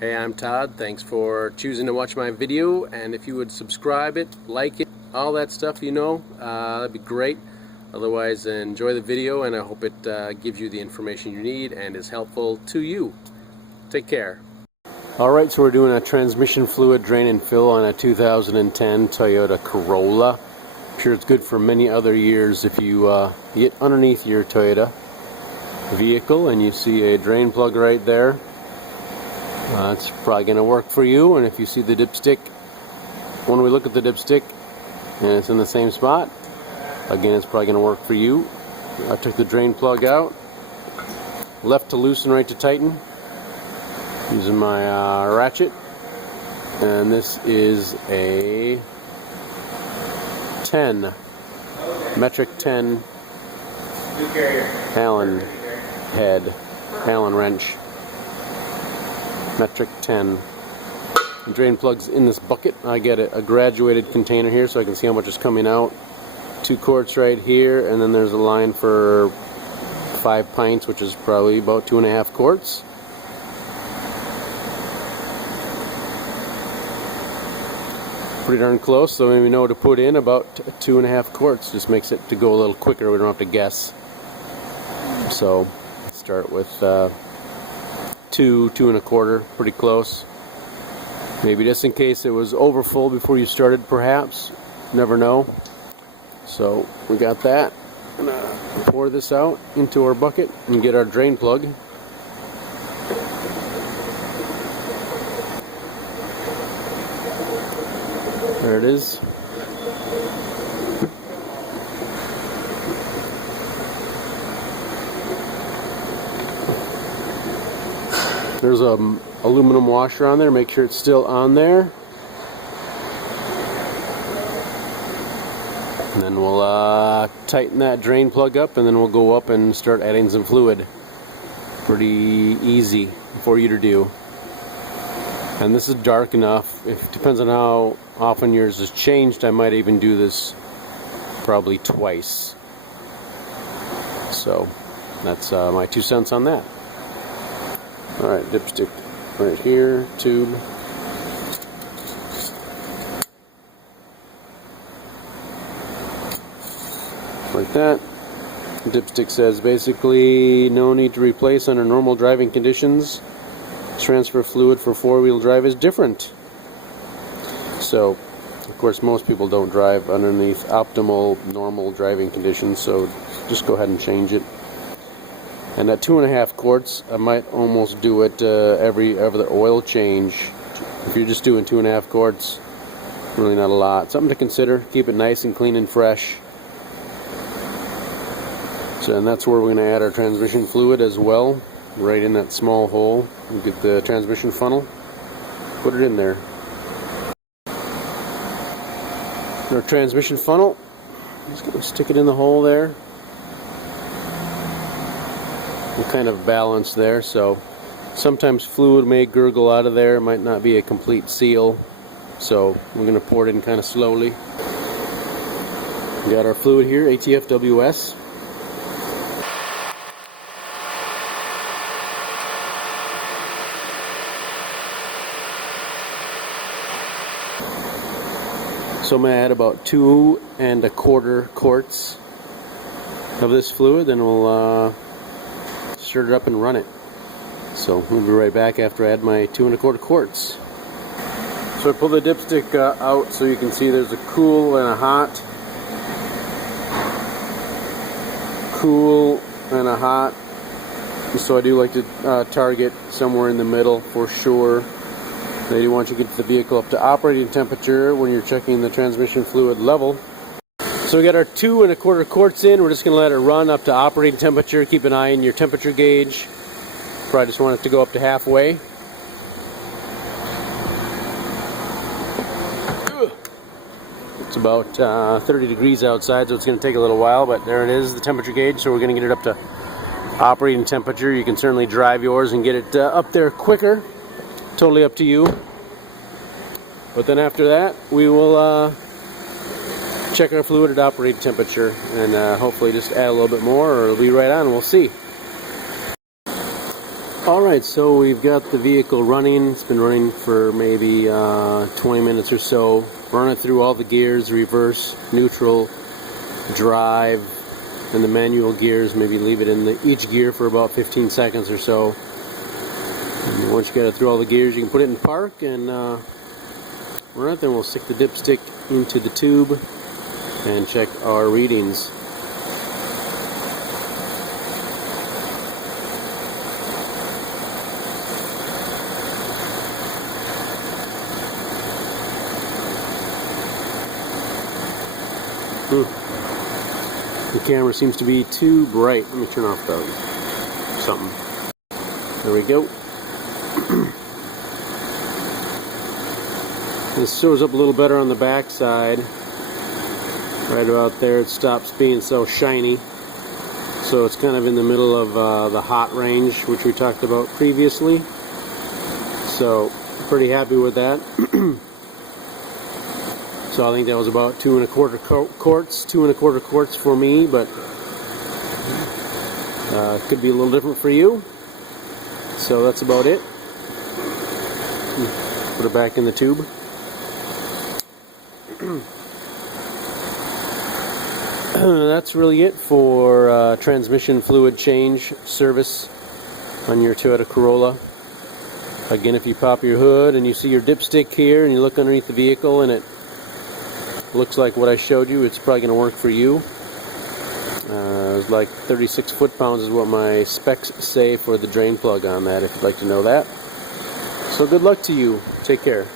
Hey, I'm Todd. Thanks for choosing to watch my video, and if you would subscribe it, like it, all that stuff, that'd be great. Otherwise, enjoy the video, and I hope it gives you the information you need and is helpful to you. Take care. Alright, so we're doing a transmission fluid drain and fill on a 2010 Toyota Corolla. I'm sure it's good for many other years if you get underneath your Toyota vehicle and you see a drain plug right there. It's probably going to work for you, and if you see the dipstick, when we look at the dipstick and it's in the same spot, again it's probably going to work for you. I took the drain plug out, left to loosen, right to tighten, using my ratchet, and this is a 10 metric 10 Allen head, Allen wrench. Metric 10. The drain plug's in this bucket. I get a graduated container here so I can see how much is coming out. 2 quarts right here, and then there's a line for 5 pints, which is probably about 2.5 quarts. Pretty darn close, so when we know to put in about 2.5 quarts, just makes it to go a little quicker. We don't have to guess. So start with 2, 2.25, pretty close. Maybe just in case it was overfull before you started, perhaps. Never know. So we got that. I'm gonna pour this out into our bucket and get our drain plug. There it is. There's a aluminum washer on there. Make sure it's still on there. And then we'll tighten that drain plug up, and then we'll go up and start adding some fluid. Pretty easy for you to do. And this is dark enough. It depends on how often yours is changed. I might even do this probably twice. So that's my 2 cents on that. Alright, dipstick right here, tube. Like that. Dipstick says basically no need to replace under normal driving conditions. Transfer fluid for 4-wheel drive is different. So, of course, most people don't drive underneath optimal, normal driving conditions, so just go ahead and change it. And at 2.5 quarts, I might almost do it every other oil change. If you're just doing 2.5 quarts, really not a lot. Something to consider. Keep it nice and clean and fresh. So, and that's where we're going to add our transmission fluid as well, right in that small hole. You get the transmission funnel, put it in there. Our transmission funnel, just going to stick it in the hole there. Kind of balance there, so sometimes fluid may gurgle out of there. It might not be a complete seal, so we're going to pour it in kind of slowly. We got our fluid here, ATFWS. So I'm going to add about 2.25 quarts of this fluid, then we'll stir it up and run it. So we'll be right back after I add my 2.25 quarts. So I pull the dipstick out so you can see there's a cool and a hot. Cool and a hot. So I do like to target somewhere in the middle for sure. They do want you to get the vehicle up to operating temperature when you're checking the transmission fluid level. So we got our 2.25 quarts in. We're just going to let it run up to operating temperature. Keep an eye on your temperature gauge. Probably just want it to go up to halfway. It's about 30 degrees outside, so it's going to take a little while, but there it is, the temperature gauge. So we're going to get it up to operating temperature. You can certainly drive yours and get it up there quicker. Totally up to you. But then after that, we will check our fluid at operating temperature and hopefully just add a little bit more, or it'll be right on. We'll see. Alright, so we've got the vehicle running. It's been running for maybe 20 minutes or so. Run it through all the gears, reverse, neutral, drive, and the manual gears. Maybe leave it in each gear for about 15 seconds or so. And once you get it through all the gears, you can put it in park and run it. Then we'll stick the dipstick into the tube and check our readings. The camera seems to be too bright. Let me turn off something. There we go. This shows up a little better on the back side. Right about there it stops being so shiny. So it's kind of in the middle of the hot range, which we talked about previously. So pretty happy with that. So I think that was about 2 1/4 quarts for me, but it could be a little different for you. So that's about it. Put it back in the tube. That's really it for transmission fluid change service on your Toyota Corolla. Again, if you pop your hood and you see your dipstick here and you look underneath the vehicle and it looks like what I showed you, it's probably going to work for you. It's like 36 foot-pounds is what my specs say for the drain plug on that, if you'd like to know that. So good luck to you. Take care.